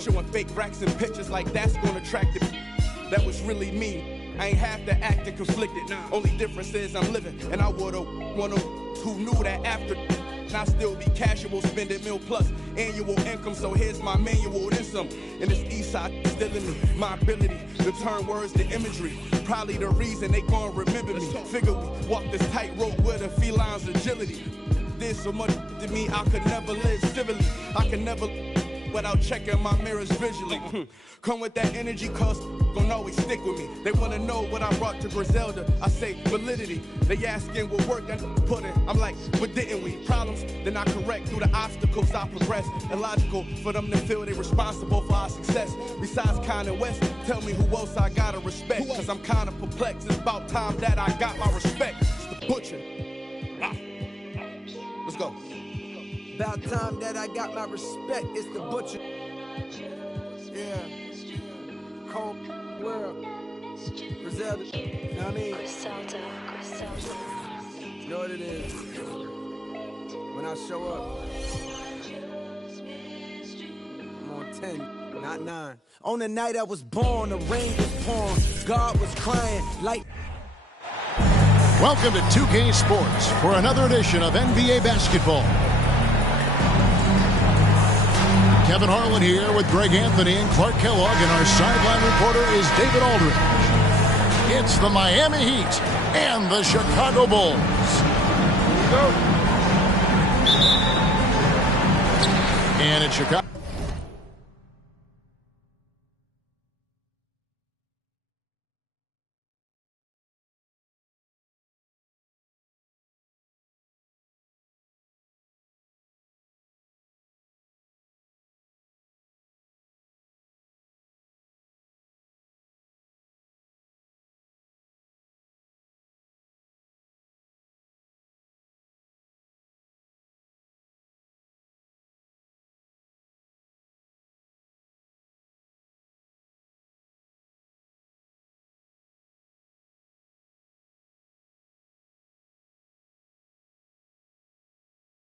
Showing fake racks and pictures like that's gonna attract the that was really me. I ain't have to act and conflicted. Only difference is I'm living, and I would've one of who knew that after. And I still be casual, spending mil plus annual income. So here's my manual, then some. And this east side still in me. My ability to turn words to imagery. Probably the reason they gon' remember me. Figure we walk this tightrope with a feline's agility. There's so much to me I could never live civilly. I can never without checking my mirrors visually. Come with that energy, cause gon' always stick with me. They wanna know what I brought to Griselda. I say validity. They asking what work I put in. I'm like, what didn't we? Problems, then I correct. Through the obstacles I progress. Illogical for them to feel they responsible for our success. Besides Kanye West, tell me who else I gotta respect. Cause I'm kinda perplexed. It's about time that I got my respect. It's the butcher. Let's go. About time that I got my respect, it's the butcher. Yeah. Cold world. Griselda. You know what I mean? Griselda. You know what it is. When I show up, I'm on 10, not 9. On the night I was born, the rain was pouring. God was crying like... Welcome to 2K Sports for another edition of NBA basketball. Kevin Harlan here with Greg Anthony and Clark Kellogg, and our sideline reporter is David Aldridge. It's the Miami Heat and the Chicago Bulls. Here we go. And it's Chicago.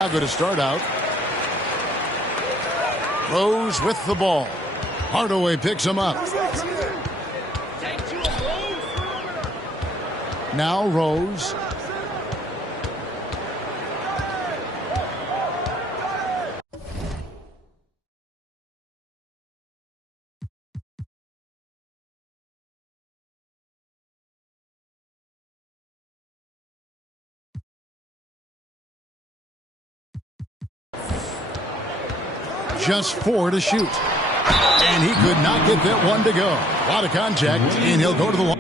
To start out. Rose with the ball. Hardaway picks him up. Now Rose. Just 4 to shoot. And he could not get that one to go. A lot of contact, and he'll go to the line.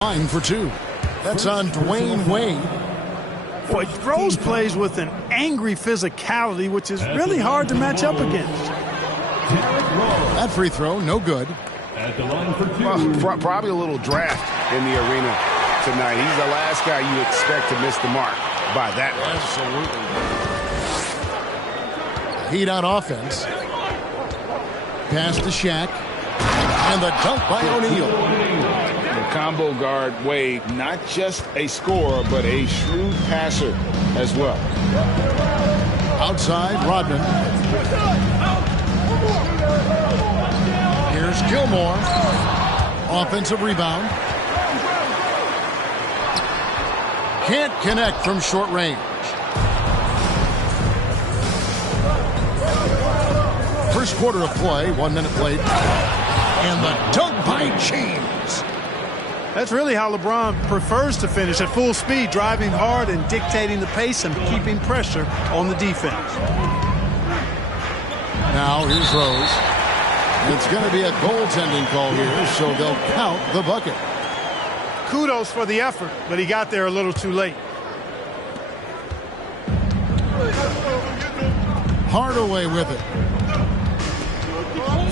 Line for 2. That's on Dwayne Wade. Boy, Rose plays with an angry physicality, which is really hard to match up against. That free throw, no good. Well, probably a little draft in the arena tonight. He's the last guy you expect to miss the mark by that much. Absolutely. Heat on offense. Pass to Shaq. And the dunk by O'Neal. Combo guard Wade, not just a scorer, but a shrewd passer as well. Outside, Rodman. Here's Gilmore. Offensive rebound. Can't connect from short range. First quarter of play, 1 minute played. And the dunk by James. That's really how LeBron prefers to finish, at full speed, driving hard and dictating the pace and keeping pressure on the defense. Now here's Rose. It's going to be a goaltending call here, so they'll count the bucket. Kudos for the effort, but he got there a little too late. Hardaway with it.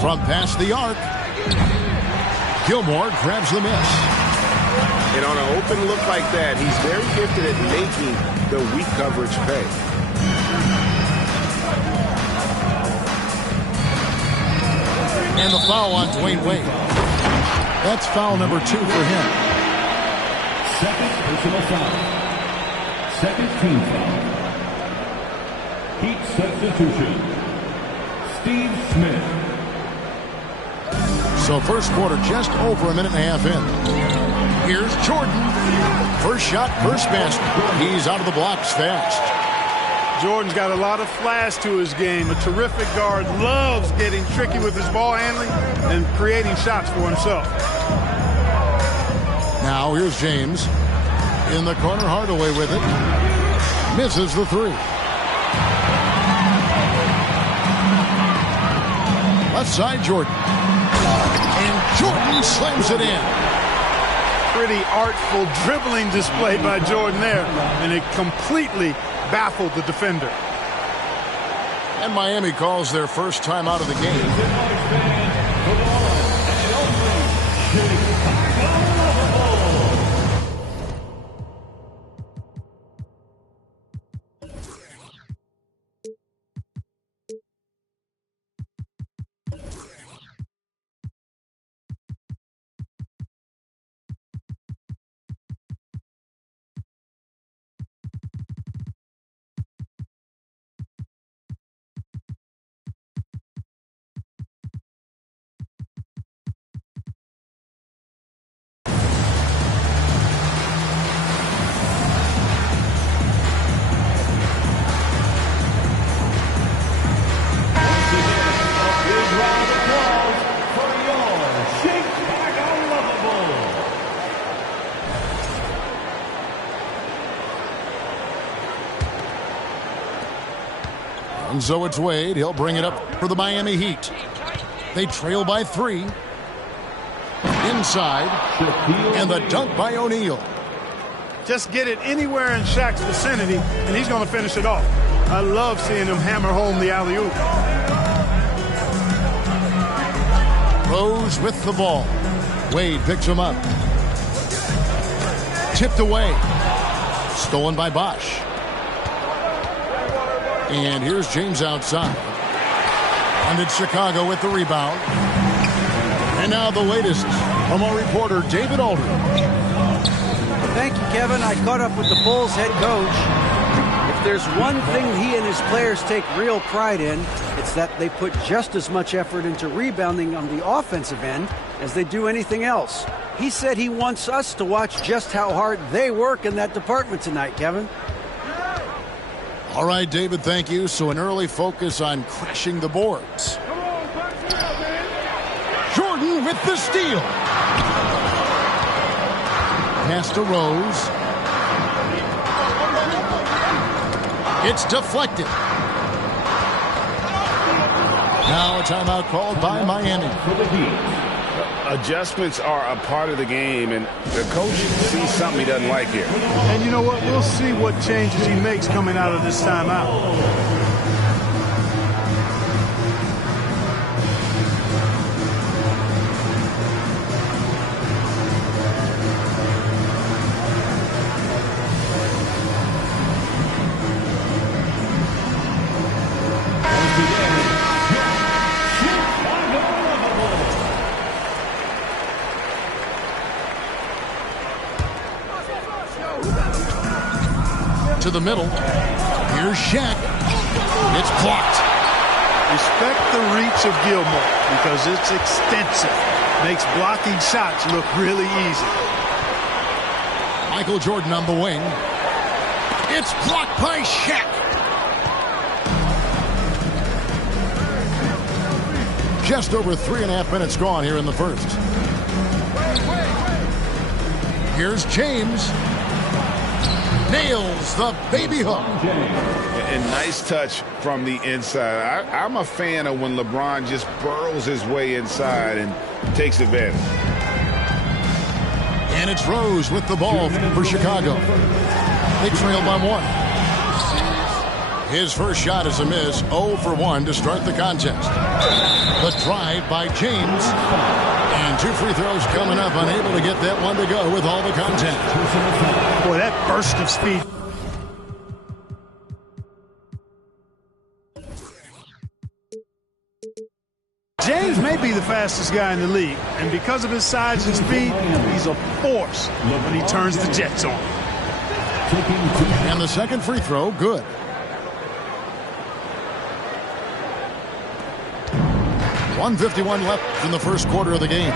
From past the arc. Gilmore grabs the miss. And on an open look like that, he's very gifted at making the weak coverage pay. And the foul on Dwayne Wade. That's foul number 2 for him. Second personal foul. Second team foul. Heat substitution. Steve Smith. So first quarter just over a minute and a half in. Here's Jordan. First shot, first basket. He's out of the blocks fast. Jordan's got a lot of flash to his game. A terrific guard, loves getting tricky with his ball handling and creating shots for himself. Now here's James. In the corner, Hardaway with it. Misses the 3. Left side, Jordan. And Jordan slams it in. Pretty artful dribbling display by Jordan there, and it completely baffled the defender. And Miami calls their first time out of the game. And so it's Wade. He'll bring it up for the Miami Heat. They trail by 3. Inside. And the dunk by O'Neal. Just get it anywhere in Shaq's vicinity, and he's going to finish it off. I love seeing him hammer home the alley-oop. Rose with the ball. Wade picks him up. Tipped away. Stolen by Bosch. And here's James outside. And it's Chicago with the rebound. And now the latest from our reporter, David Aldridge. Thank you, Kevin. I caught up with the Bulls head coach. If there's one thing he and his players take real pride in, it's that they put just as much effort into rebounding on the offensive end as they do anything else. He said he wants us to watch just how hard they work in that department tonight, Kevin. All right, David, thank you. So an early focus on crashing the boards. Jordan with the steal. Pass to Rose. It's deflected. Now a timeout called by Miami. Adjustments are a part of the game, and the coach sees something he doesn't like here. And you know what? We'll see what changes he makes coming out of this timeout. To the middle. Here's Shaq. It's blocked. Respect the reach of Gilmore because it's extensive. Makes blocking shots look really easy. Michael Jordan on the wing. It's blocked by Shaq. Just over 3.5 minutes gone here in the first. Here's James. Nails the baby hook. And nice touch from the inside. I'm a fan of when LeBron just burrows his way inside and takes advantage. And it's Rose with the ball for Chicago. They trail by 1. His first shot is a miss. 0 for 1 to start the contest. The drive by James. And 2 free throws coming up. Unable to get that one to go with all the contact. Boy, that burst of speed. James may be the fastest guy in the league, and because of his size and speed, he's a force when he turns the jets on. And the second free throw, good. .151 left in the first quarter of the game.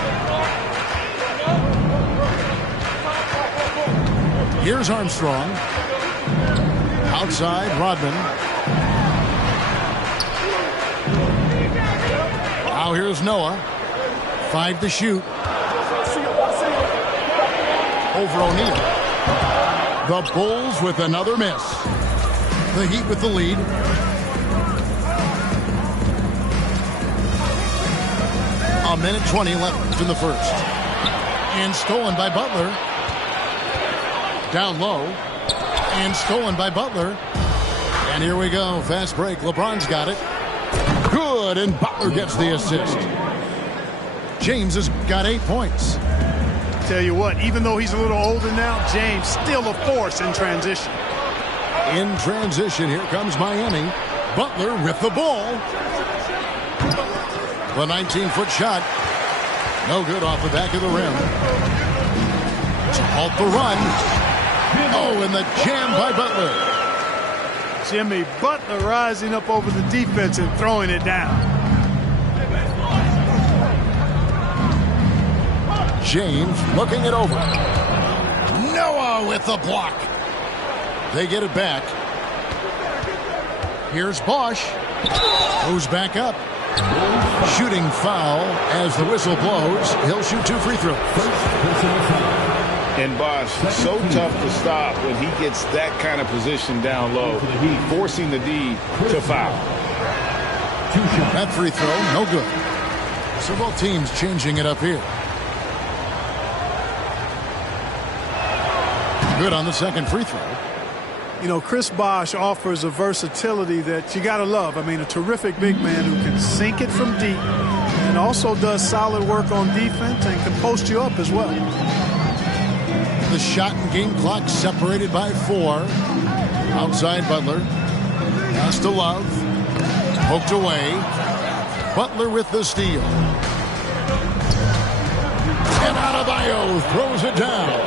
Here's Armstrong. Outside, Rodman. Now here's Noah. 5 to shoot. Over O'Neal. The Bulls with another miss. The Heat with the lead. A minute 20 left in the first. And stolen by Butler. Down low. And stolen by Butler. And here we go. Fast break. LeBron's got it. Good. And Butler gets the assist. James has got 8 points. Tell you what, even though he's a little older now, James still a force in transition. In transition, here comes Miami. Butler with the ball. The 19-foot shot. No good off the back of the rim. To halt the run. Oh, and the jam by Butler. Jimmy Butler rising up over the defense and throwing it down. James looking it over. Noah with the block. They get it back. Here's Bosch. Goes back up. Shooting foul as the whistle blows. He'll shoot 2 free throws. And Bosch, so tough to stop when he gets that kind of position down low, forcing the D to foul. That free throw, no good. So both teams changing it up here. Good on the second free throw. You know, Chris Bosch offers a versatility that you got to love. I mean, a terrific big man who can sink it from deep and also does solid work on defense and can post you up as well. The shot and game clock separated by 4. Outside Butler. Pass to Love. Poked away. Butler with the steal. And Adebayo throws it down.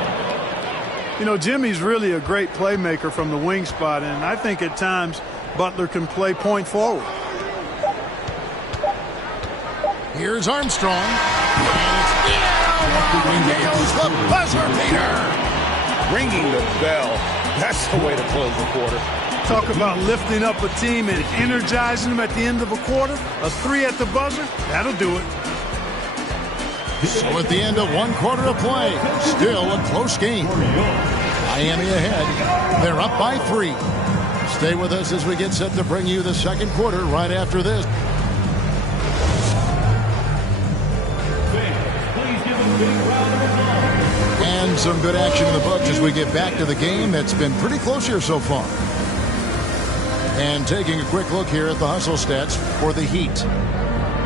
You know, Jimmy's really a great playmaker from the wing spot, and I think at times Butler can play point forward. Here's Armstrong. And nails the buzzer beater. Ringing the bell. That's the way to close the quarter. Talk about lifting up a team and energizing them at the end of a quarter. A 3 at the buzzer, that'll do it. So at the end of 1 quarter of play, still a close game. Miami ahead. They're up by 3. Stay with us as we get set to bring you the second quarter right after this. And some good action in the books as we get back to the game that's been pretty close here so far. And taking a quick look here at the hustle stats for the Heat.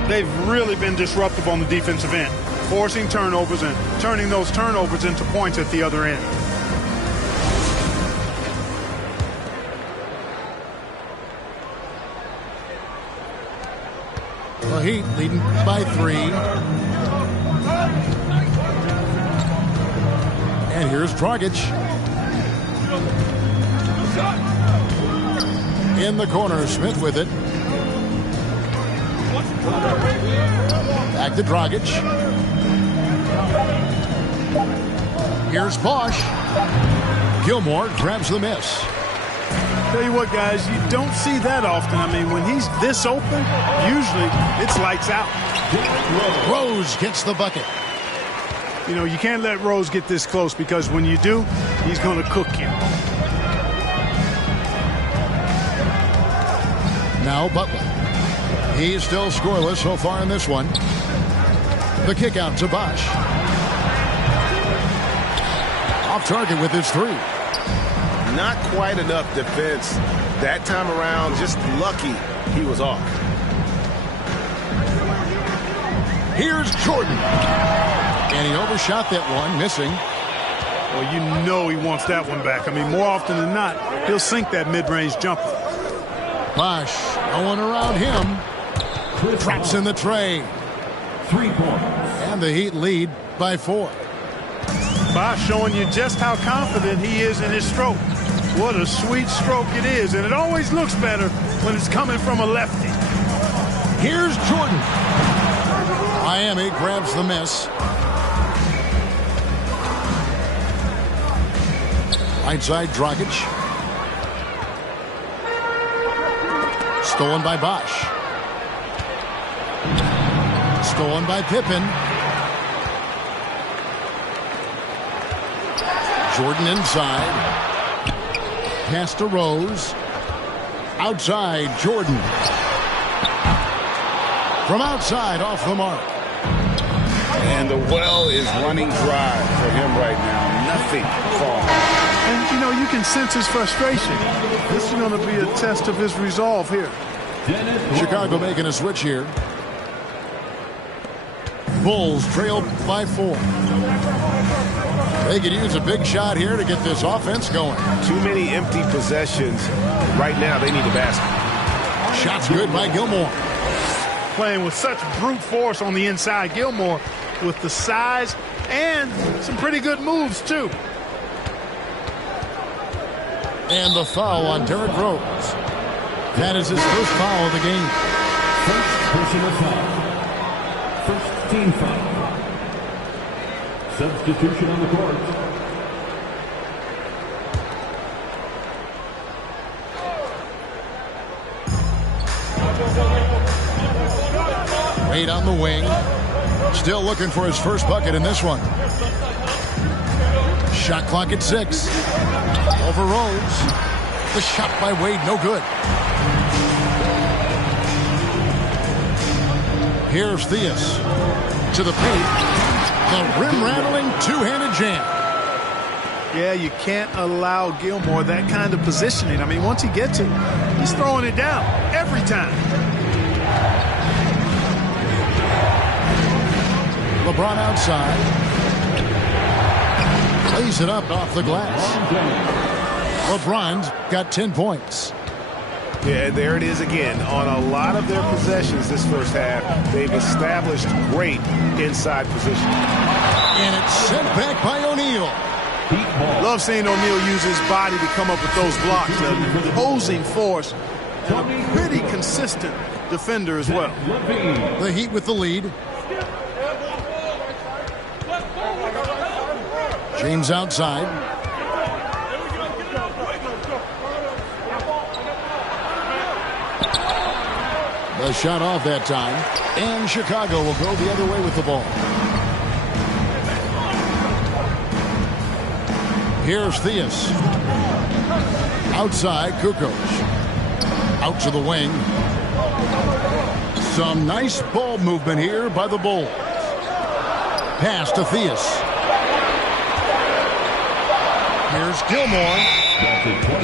They've really been disruptive on the defensive end, forcing turnovers and turning those turnovers into points at the other end. The Heat leading by 3. And here's Dragic. In the corner, Smith with it. Back to Dragic. Here's Bosch. Gilmore grabs the miss. Tell you what, guys, you don't see that often. I mean, when he's this open, usually it's lights out. Rose gets the bucket. You know, you can't let Rose get this close because when you do, he's going to cook you. Now Butler. He's still scoreless so far in this one. The kick out to Bosch. Off target with his 3. Not quite enough defense that time around. Just lucky he was off. Here's Jordan. And he overshot that one, missing. Well, you know he wants that one back. I mean, more often than not, he'll sink that mid-range jumper. Bosch, no one around him. Drops in the tray. 3 points. And the Heat lead by 4. Bosh showing you just how confident he is in his stroke. What a sweet stroke it is, and it always looks better when it's coming from a lefty. Here's Jordan. Miami grabs the miss. Right side, Dragic. Stolen by Bosh. Stolen by Pippen. Jordan inside. Pass to Rose. Outside, Jordan. From outside, off the mark. And the well is running dry for him right now. Nothing falling. And, you know, you can sense his frustration. This is going to be a test of his resolve here. Chicago making a switch here. Bulls trail by 4. They could use a big shot here to get this offense going. Too many empty possessions. Right now, they need a basket. Shot's good by Gilmore. Playing with such brute force on the inside. Gilmore with the size and some pretty good moves, too. And the foul on Derrick Rose. That is his first foul of the game. First personal foul. First team foul. Substitution on the court. Wade on the wing. Still looking for his first bucket in this one. Shot clock at 6. Over Rose. The shot by Wade, no good. Here's Theus. To the paint. The rim-rattling two-handed jam. Yeah, you can't allow Gilmore that kind of positioning. I mean, once he gets it, he's throwing it down every time. LeBron outside. Lays it up off the glass. LeBron's got 10 points. Yeah, there it is again. On a lot of their possessions this first half, they've established great inside position. And it's sent back by O'Neal. Love seeing O'Neal use his body to come up with those blocks. An opposing force. And a pretty consistent defender as well. The Heat with the lead. James outside. The shot off that time. And Chicago will go the other way with the ball. Here's Theus. Outside, Kukoc. Out to the wing. Some nice ball movement here by the Bulls. Pass to Theus. Here's Gilmore.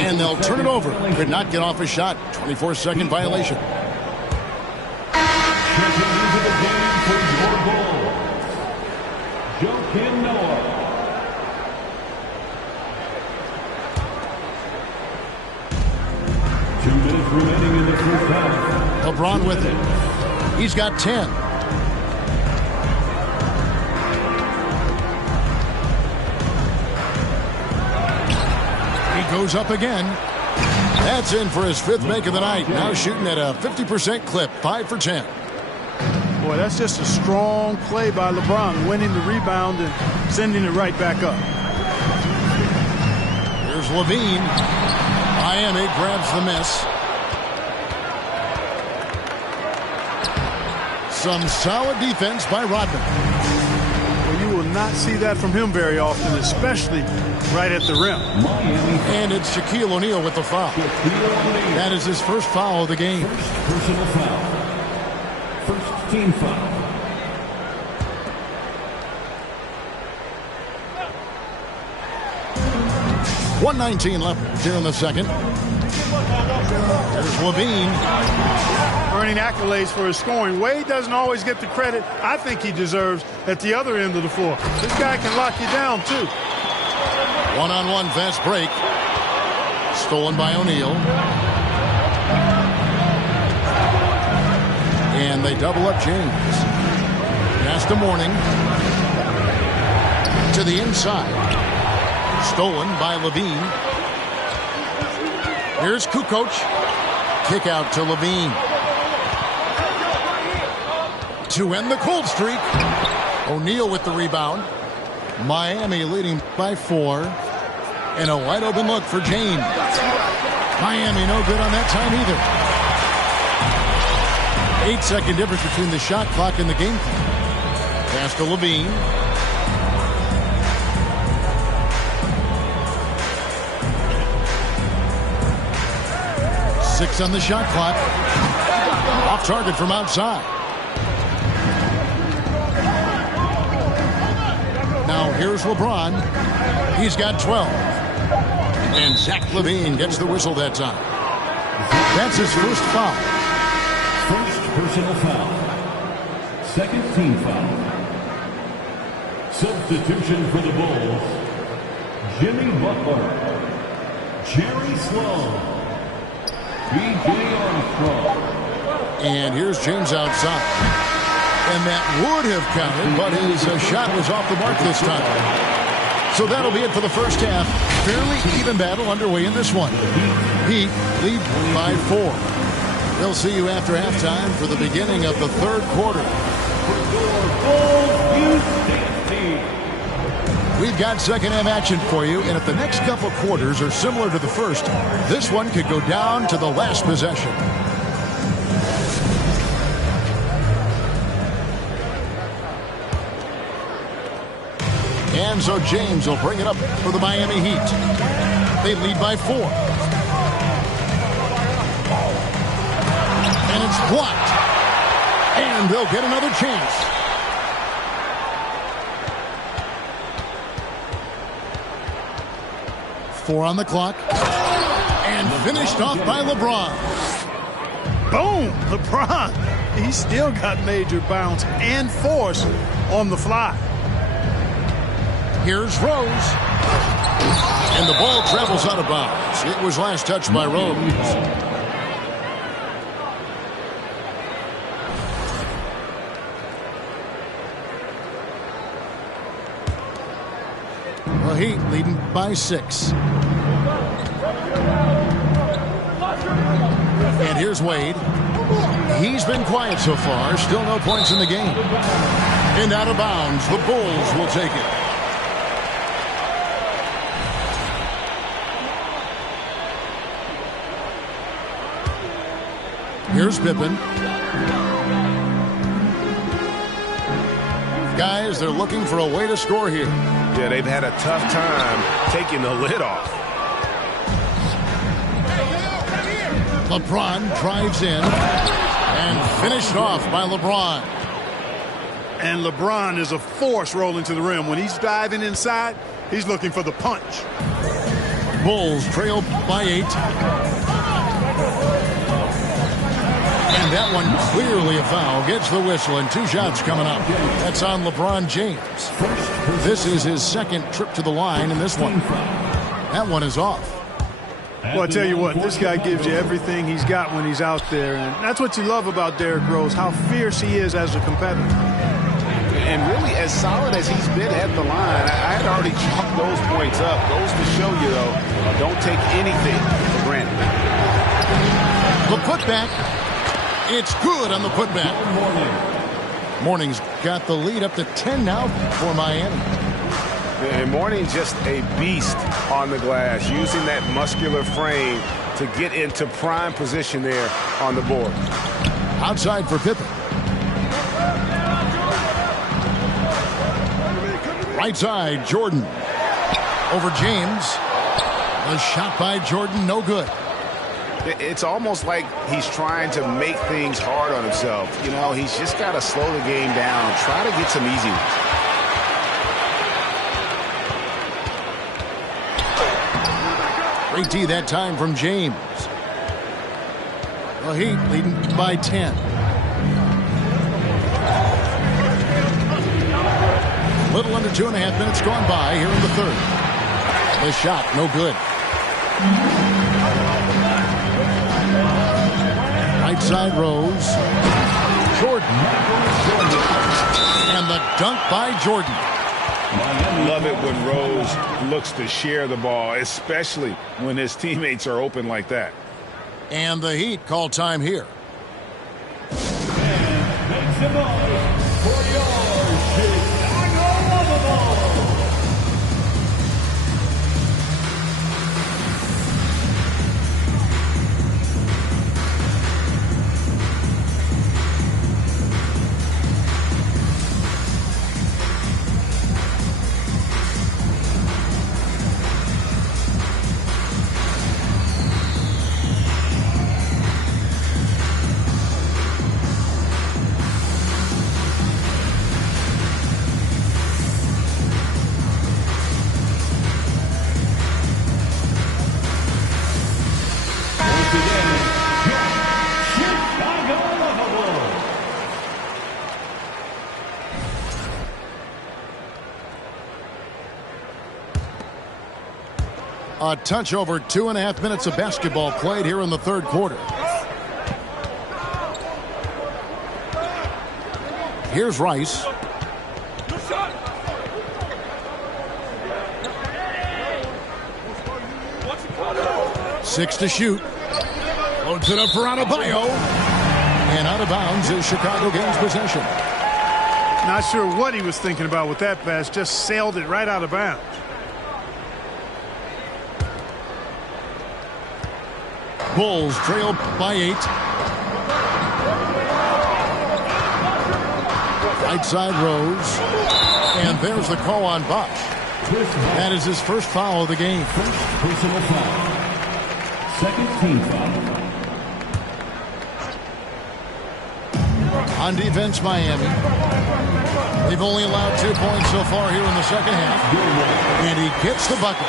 And they'll turn it over. Could not get off a shot. 24-second violation. Checking into the game for your Bulls, Joakim Noah. Two minutes remaining in the first half. LeBron with it. He's got 10. He goes up again. That's in for his 5th make of the night. Now shooting at a 50% clip. 5 for 10. Boy, that's just a strong play by LeBron, winning the rebound and sending it right back up. Here's Levine. Miami grabs the miss. Some solid defense by Rodman. Well, you will not see that from him very often, especially right at the rim. And it's Shaquille O'Neal with the foul. That is his first foul of the game. First personal foul. First team foul. .119 left here in the second. Here's Levine. Earning accolades for his scoring. Wade doesn't always get the credit I think he deserves at the other end of the floor. This guy can lock you down, too. One-on-one fast break. Stolen by O'Neal. And they double up James. Pass to Mourning. To the inside. Stolen by Levine. Here's Kukoc. Kick out to Levine. To end the cold streak. O'Neal with the rebound. Miami leading by 4. And a wide open look for James. Miami no good on that time either. 8-second difference between the shot clock and the game clock. Pass to Levine. Six on the shot clock. Off target from outside. Now here's LeBron. He's got 12. And Zach LaVine gets the whistle that time. That's his first foul. First personal foul. Second team foul. Substitution for the Bulls. Jimmy Butler. Jerry Sloan. B.J. Armstrong. And here's James outside. And that would have counted, but his shot was off the mark this time. So that'll be it for the first half. Fairly even battle underway in this one. Heat lead by 4. We'll see you after halftime for the beginning of the third quarter. We've got second half action for you, and if the next couple quarters are similar to the first, this one could go down to the last possession. And so James will bring it up for the Miami Heat. They lead by 4. And it's blocked. And they'll get another chance. Four on the clock. And finished off by LeBron. Boom! LeBron. He's still got major bounce and force on the fly. Here's Rose. And the ball travels out of bounds. It was last touched by Rose. The Heat leading by 6. And here's Wade. He's been quiet so far. Still no points in the game. And out of bounds. The Bulls will take it. Here's Pippen. Guys, they're looking for a way to score here. Yeah, they've had a tough time taking the lid off. LeBron drives in and finished off by LeBron. And LeBron is a force rolling to the rim. When he's diving inside, he's looking for the punch. Bulls trail by 8. And that one clearly a foul. Gets the whistle and 2 shots coming up. That's on LeBron James. This is his second trip to the line in this one. That one is off. Well, I tell you what, this guy gives you everything he's got when he's out there. And that's what you love about Derrick Rose, how fierce he is as a competitor. And really, as solid as he's been at the line, I had already chalked those points up. Goes to show you, though, don't take anything for granted. The putback. It's good on the putback. Mourning's got the lead up to 10 now for Miami. And Mourning's just a beast on the glass, using that muscular frame to get into prime position there on the board. Outside for Pippen. Right side, Jordan. Over James. The shot by Jordan, no good. It's almost like he's trying to make things hard on himself. You know, he's just got to slow the game down, try to get some easy ones. Great D that time from James. The Heat leading by 10. Little under 2.5 minutes gone by here in the third. The shot, no good. Right side Rose. Jordan. And Dunked by Jordan. Love it when Rose looks to share the ball, especially when his teammates are open like that. And the Heat call time here. And make some noise for your Chicago Lovable. A touch over 2.5 minutes of basketball played here in the third quarter. Here's Rice. Six to shoot. Loads it up for Adebayo. And out of bounds as Chicago gains possession. Not sure what he was thinking about with that pass. Just sailed it right out of bounds. Bulls trail by 8. Right side Rose. And there's the call on Bosh. That is his first foul of the game. Personal foul. Second team foul. On defense, Miami. They've only allowed 2 points so far here in the second half. And he gets the bucket.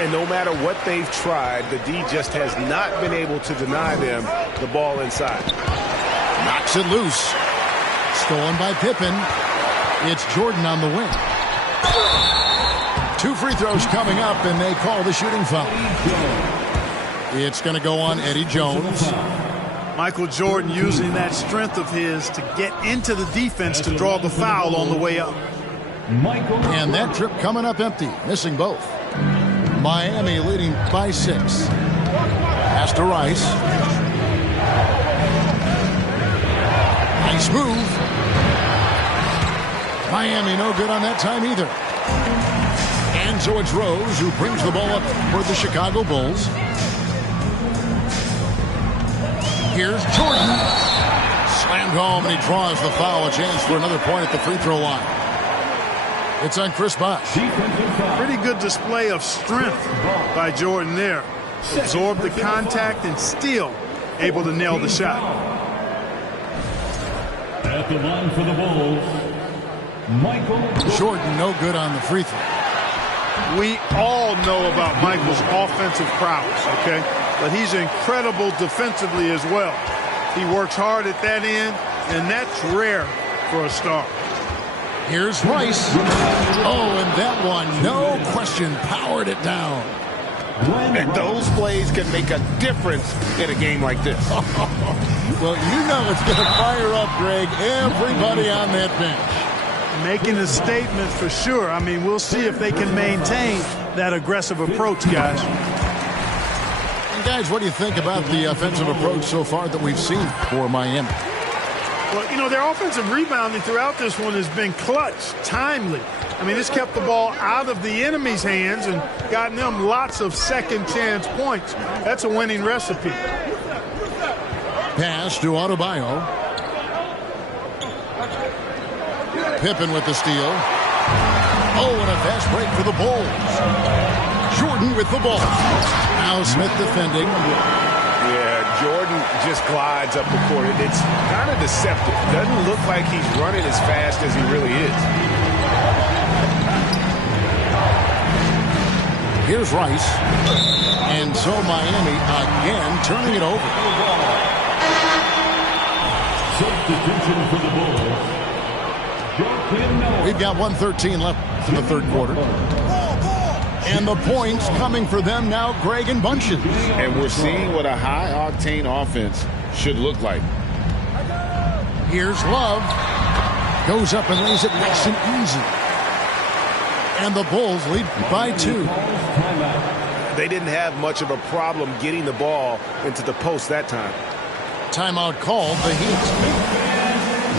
And no matter what they've tried, the D just has not been able to deny them the ball inside. Knocks it loose. Stolen by Pippen. It's Jordan on the wing. 2 free throws coming up, and they call the shooting foul. It's going to go on Eddie Jones. Michael Jordan using that strength of his to get into the defense to draw the foul on the way up. And that trip coming up empty, missing both. Miami leading by 6. Pass to Rice. Nice move. Miami no good on that time either. And so it's Rose who brings the ball up for the Chicago Bulls. Here's Jordan. Slammed home, and he draws the foul. A chance for another point at the free throw line. It's on Chris Bosh. Pretty good display of strength by Jordan there. Absorbed the contact and still able to nail the shot. At the line for the Bulls, Michael Jordan no good on the free throw. We all know about Michael's offensive prowess, okay? But he's incredible defensively as well. He works hard at that end, and that's rare for a star. Here's Rice. Oh, and that one, no question, powered it down. And those plays can make a difference in a game like this. Well, you know it's going to fire up, Greg, everybody on that bench. Making a statement for sure. I mean, we'll see if they can maintain that aggressive approach, guys. And guys, what do you think about the offensive approach so far that we've seen for Miami? Well, you know, their offensive rebounding throughout this one has been clutch, timely. I mean, it's kept the ball out of the enemy's hands and gotten them lots of second chance points. That's a winning recipe. Pass to Adebayo. Pippen with the steal. Oh, and a fast break for the Bulls. Jordan with the ball. Now Smith defending. Yeah, Jordan just glides up the court. It's kind of deceptive. Doesn't look like he's running as fast as he really is. Here's Rice. And so Miami again turning it over. Substitution for the Bulls. We've got 1:13 left in the third quarter. And the points coming for them now, Greg and Bunches. And we're seeing what a high-octane offense should look like. Here's Love. Goes up and lays it nice and easy. And the Bulls lead by 2. They didn't have much of a problem getting the ball into the post that time. Timeout called, the Heat.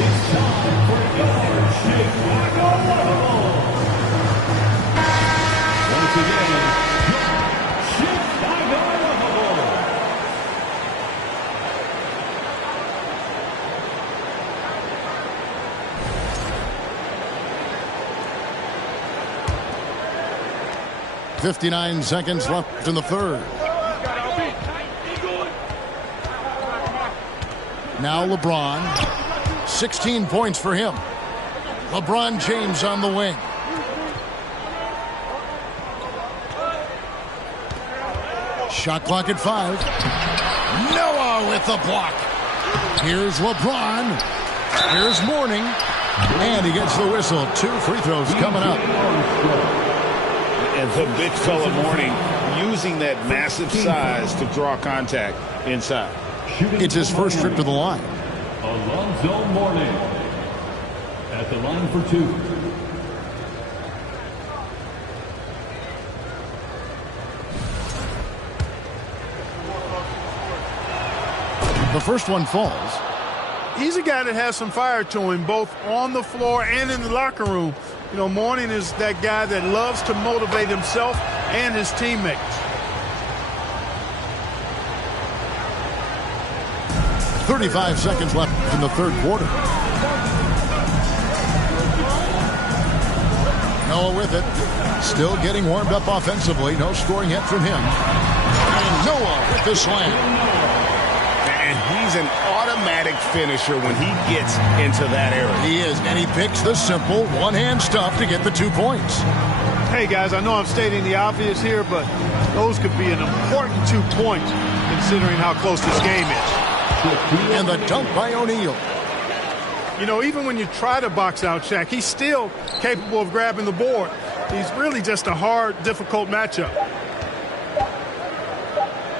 It's time for your Chicago Bulls. Once again, your Chicago Bulls. .59 seconds left in the third. Now LeBron. 16 points for him. LeBron James on the wing. Shot clock at 5. Noah with the block. Here's LeBron. Here's Mourning. And he gets the whistle. 2 free throws coming up. And the big fella Mourning using that massive size to draw contact inside. It's his first trip to the line. Alonzo Mourning at the line for 2. The first one falls. He's a guy that has some fire to him, both on the floor and in the locker room. You know, Mourning is that guy that loves to motivate himself and his teammates. .35 seconds left in the third quarter. Noah with it. Still getting warmed up offensively. No scoring yet from him. And Noah with the slam. And he's an automatic finisher when he gets into that area. He is, and he picks the simple one-hand stuff to get the 2 points. Hey, guys, I know I'm stating the obvious here, but those could be an important 2 points considering how close this game is. And the dunk by O'Neal. You know, even when you try to box out Shaq, he's still capable of grabbing the board. He's really just a hard, difficult matchup.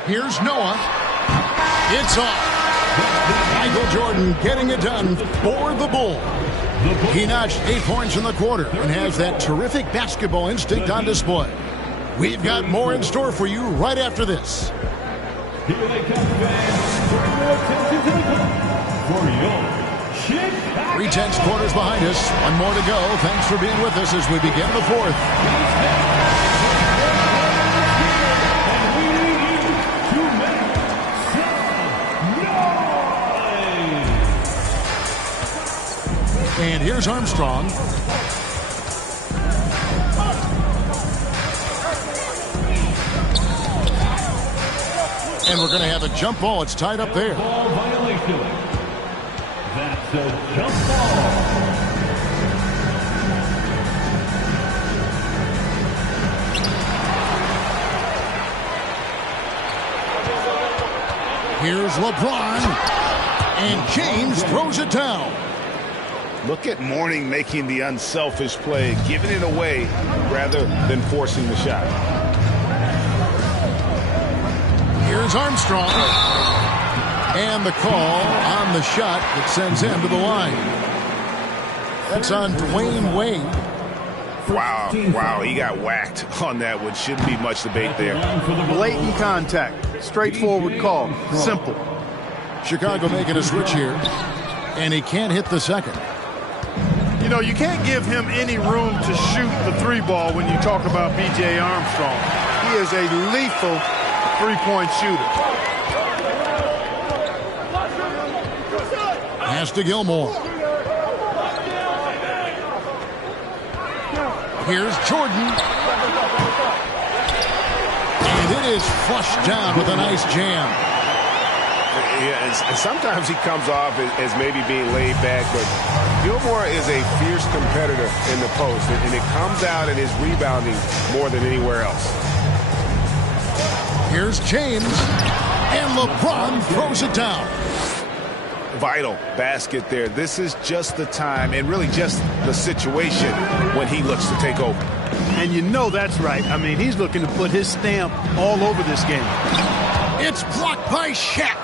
Here's Noah. It's off. Michael Jordan getting it done for the Bulls. He notched 8 points in the quarter and has that terrific basketball instinct on display. We've got more in store for you right after this. Here they come, fans. Turn your attention to the court for your Chicago. 3/10 quarters behind us. One more to go. Thanks for being with us as we begin the fourth. And we need you to make some noise. And here's Armstrong. And we're going to have a jump ball. It's tied up there. Ball violation. That's a jump ball. Here's LeBron. And James throws it down. Look at Mourning making the unselfish play, giving it away rather than forcing the shot. Here's Armstrong. And the call on the shot that sends him to the line. That's on Dwayne Wade. Wow, he got whacked on that one. Shouldn't be much debate there. Blatant contact. Straightforward call. Simple. Chicago making a switch here. And he can't hit the second. You know, you can't give him any room to shoot the 3 ball when you talk about B.J. Armstrong. He is a lethal 3-point shooter. Pass to Gilmore. Here's Jordan. And it is flushed down with a nice jam. Yeah, and sometimes he comes off as maybe being laid back, but Gilmore is a fierce competitor in the post, and it comes out in his rebounding more than anywhere else. Here's James, and LeBron throws it down. Vital basket there. This is just the time and really just the situation when he looks to take over. And you know that's right. I mean, he's looking to put his stamp all over this game. It's blocked by Shaq.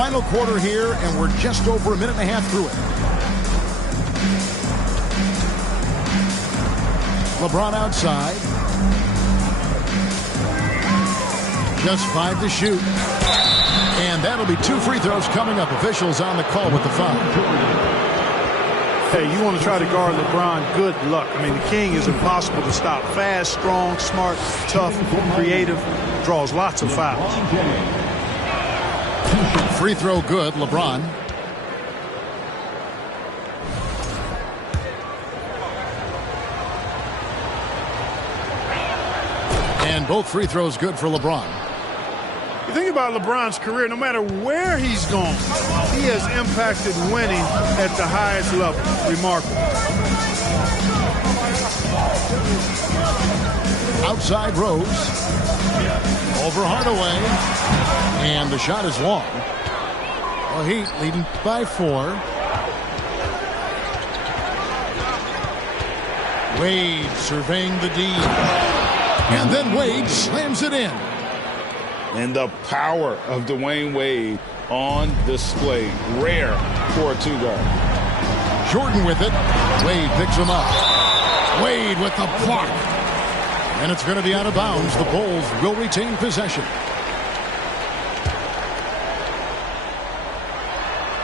Final quarter here, and we're just over a minute and a half through it. LeBron outside. Just 5 to shoot. And that'll be 2 free throws coming up. Officials on the call with the foul. Hey, you want to try to guard LeBron, good luck. I mean, the king is impossible to stop. Fast, strong, smart, tough, creative, draws lots of fouls. Free throw good, LeBron. And both free throws good for LeBron. You think about LeBron's career, no matter where he's gone, he has impacted winning at the highest level. Remarkable. Outside Rose. Over Hardaway. And the shot is long. Well, Heat leading by 4. Wade surveying the D. And then Wade slams it in. And the power of Dwayne Wade on display. Rare for a 2-guard. Jordan with it. Wade picks him up. Wade with the block. And it's going to be out of bounds. The Bulls will retain possession.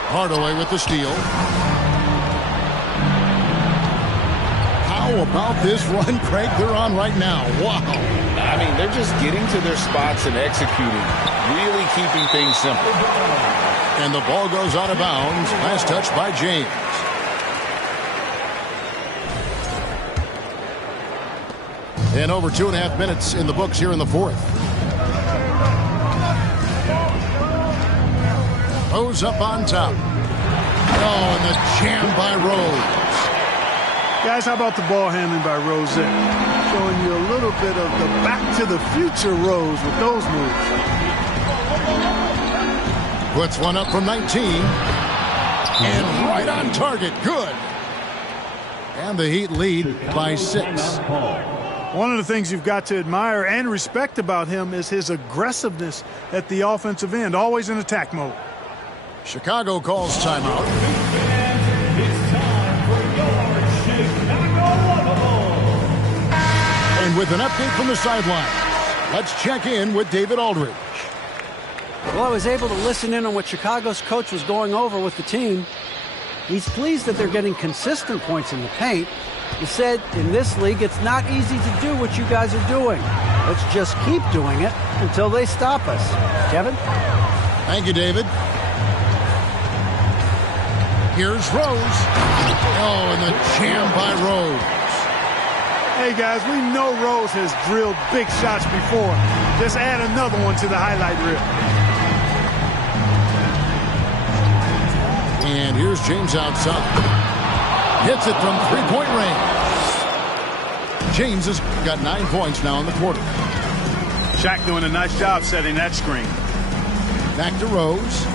Hardaway with the steal. How about this run, Craig, they're on right now? Wow. I mean, they're just getting to their spots and executing. Really keeping things simple. And the ball goes out of bounds. Last touch by James. And over 2.5 minutes in the books here in the fourth. Rose up on top. Oh, and the jam by Rose. Guys, how about the ball handling by Rose? Showing you a little bit of the back-to-the-future Rose with those moves. Puts one up from 19. And right on target. Good. And the Heat lead by 6. One of the things you've got to admire and respect about him is his aggressiveness at the offensive end, always in attack mode. Chicago calls timeout. And with an update from the sideline, let's check in with David Aldridge. Well, I was able to listen in on what Chicago's coach was going over with the team. He's pleased that they're getting consistent points in the paint. He said, in this league, it's not easy to do what you guys are doing. Let's just keep doing it until they stop us. Kevin? Thank you, David. Here's Rose. Oh, and the jam by Rose. Hey, guys, we know Rose has drilled big shots before. Just add another one to the highlight reel. And here's James outside. Hits it from three-point range. James has got 9 points now in the quarter. Shaq doing a nice job setting that screen. Back to Rose.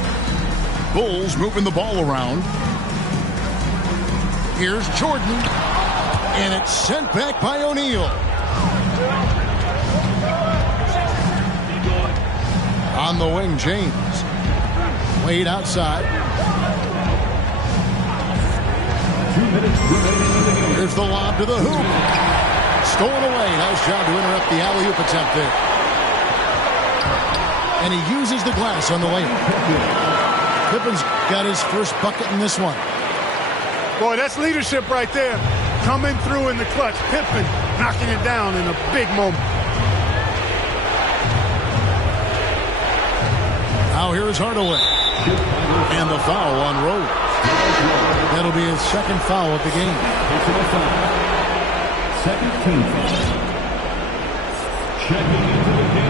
Bulls moving the ball around. Here's Jordan. And it's sent back by O'Neal. On the wing, James. Wade outside. Here's the lob to the hoop. Stolen away. Nice job to interrupt the alley-oop attempt there. And he uses the glass on the layup. Pippen's got his first bucket in this one. Boy, that's leadership right there. Coming through in the clutch. Pippen knocking it down in a big moment. Now here's Hardaway. And the foul on Rose. That'll be his second foul of the game.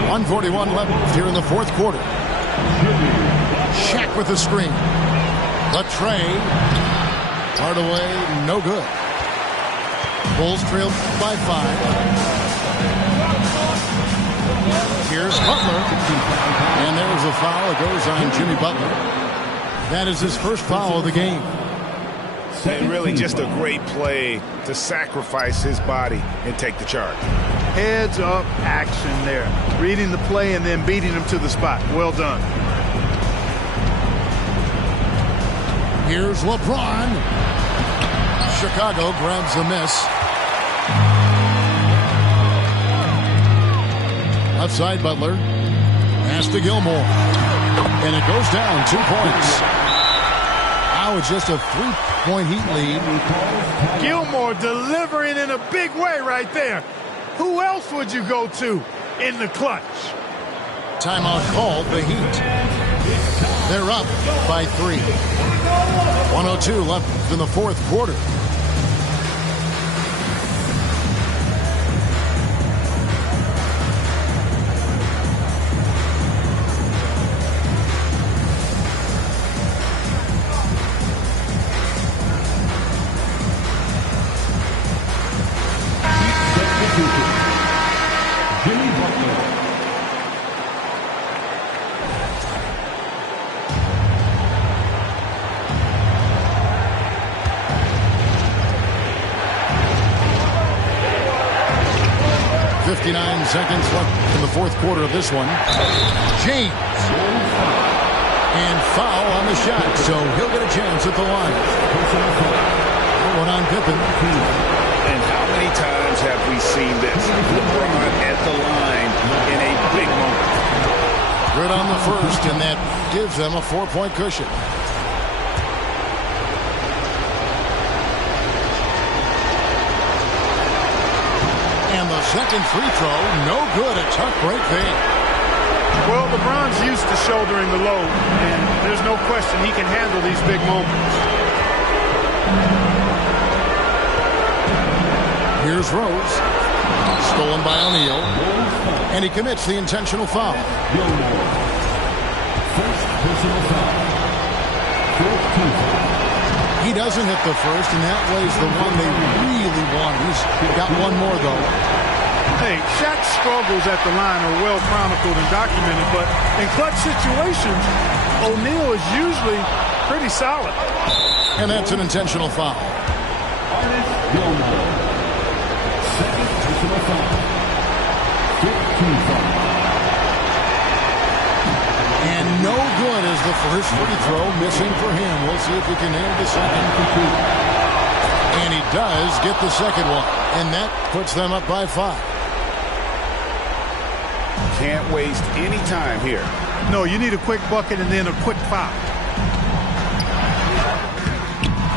1:41 left here in the fourth quarter. Shaq with the screen. The tray. Hardaway, no good. Bulls trail by 5. Here's Butler. And there's a foul. It goes on Jimmy Butler. That is his first foul of the game. And really just a great play to sacrifice his body and take the charge. Heads up action there. Reading the play and then beating him to the spot. Well done. Here's LeBron. Chicago grabs the miss. Left side, Butler. Pass to Gilmore. And it goes down 2 points. Now it's just a 3-point Heat lead. Gilmore delivering in a big way right there. Who else would you go to in the clutch? Timeout called, the Heat. They're up by 3. 102 left in the fourth quarter. Jimmy Butler. Seconds left in the fourth quarter of this one. James. And foul on the shot, so he'll get a chance at the line. One on Pippen. And how many times have we seen this? LeBron at the line in a big moment. Good on the first, and that gives them a 4-point cushion. And the second free throw, no good. A tough break there. Well, LeBron's used to shouldering the load, and there's no question he can handle these big moments. Here's Rose. Stolen by O'Neal. And he commits the intentional foul. First personal foul. 14th foul. He doesn't hit the first, and that was the one they really want. He's got one more, though. Hey, Shaq's struggles at the line are well chronicled and documented, but in clutch situations, O'Neal is usually pretty solid. And that's an intentional foul. Gilmore. Second personal foul. 15th foul. And no good as the first free throw, missing for him. We'll see if he can nail the second. And he does get the second one. And that puts them up by 5. Can't waste any time here. No, you need a quick bucket and then a quick foul.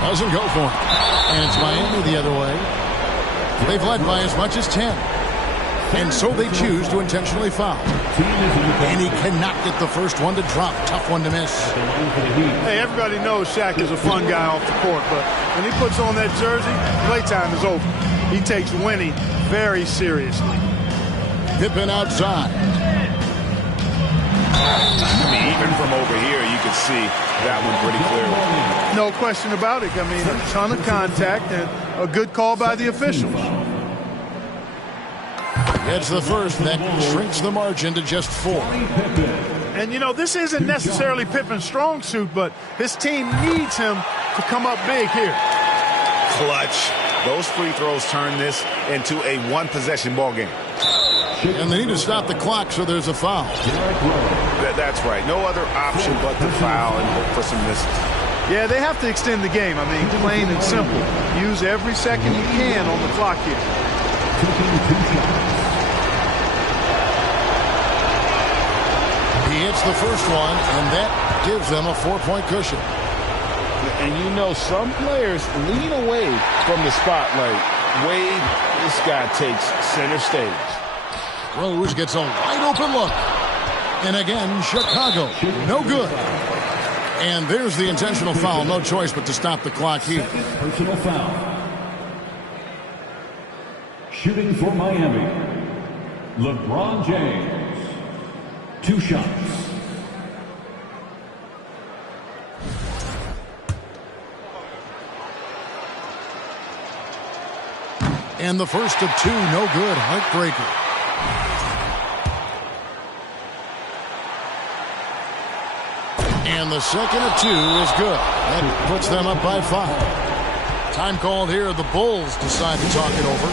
Doesn't go for him. And it's Miami the other way. They've led by as much as 10. And so they choose to intentionally foul. And he cannot get the first one to drop. Tough one to miss. Hey, everybody knows Shaq is a fun guy off the court, but when he puts on that jersey, playtime is over. He takes winning very seriously. Pippen outside. I mean, even from over here, you can see that one pretty clearly. No question about it. I mean, a ton of contact and a good call by the officials. Gets the first. That shrinks the margin to just 4. And, you know, this isn't necessarily Pippen's strong suit, but his team needs him to come up big here. Clutch. Those free throws turn this into a one-possession ball game. And they need to stop the clock, so there's a foul. That's right. No other option but to foul and hope for some misses. Yeah, they have to extend the game. I mean, plain and simple. Use every second you can on the clock here. He hits the first one, and that gives them a 4-point cushion. And you know, some players lean away from the spotlight. Wade, this guy takes center stage. Rose gets a wide-open look. And again, Chicago, no good. And there's the intentional foul. No choice but to stop the clock here. Personal foul. Shooting for Miami, LeBron James. 2 shots. And the first of 2, no good. Heartbreaker. And the second of 2 is good. That puts them up by 5. Time called here. The Bulls decide to talk it over.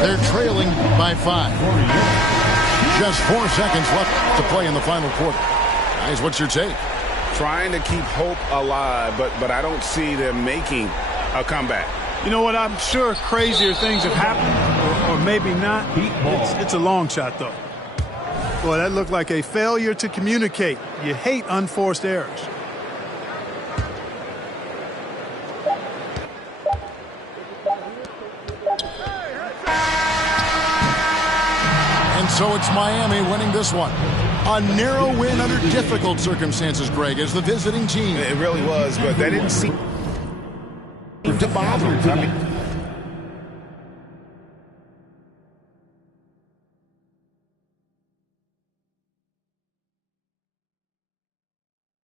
They're trailing by 5. Just 4 seconds left to play in the final quarter. Guys, what's your take? trying to keep hope alive, but I don't see them making a comeback. You know what? I'm sure crazier things have happened, or maybe not. It's a long shot, though. Boy, that looked like a failure to communicate. You hate unforced errors. And so it's Miami winning this one. A narrow win under difficult circumstances, Greg, as the visiting team. It really was, but that didn't seem to bother him. I mean,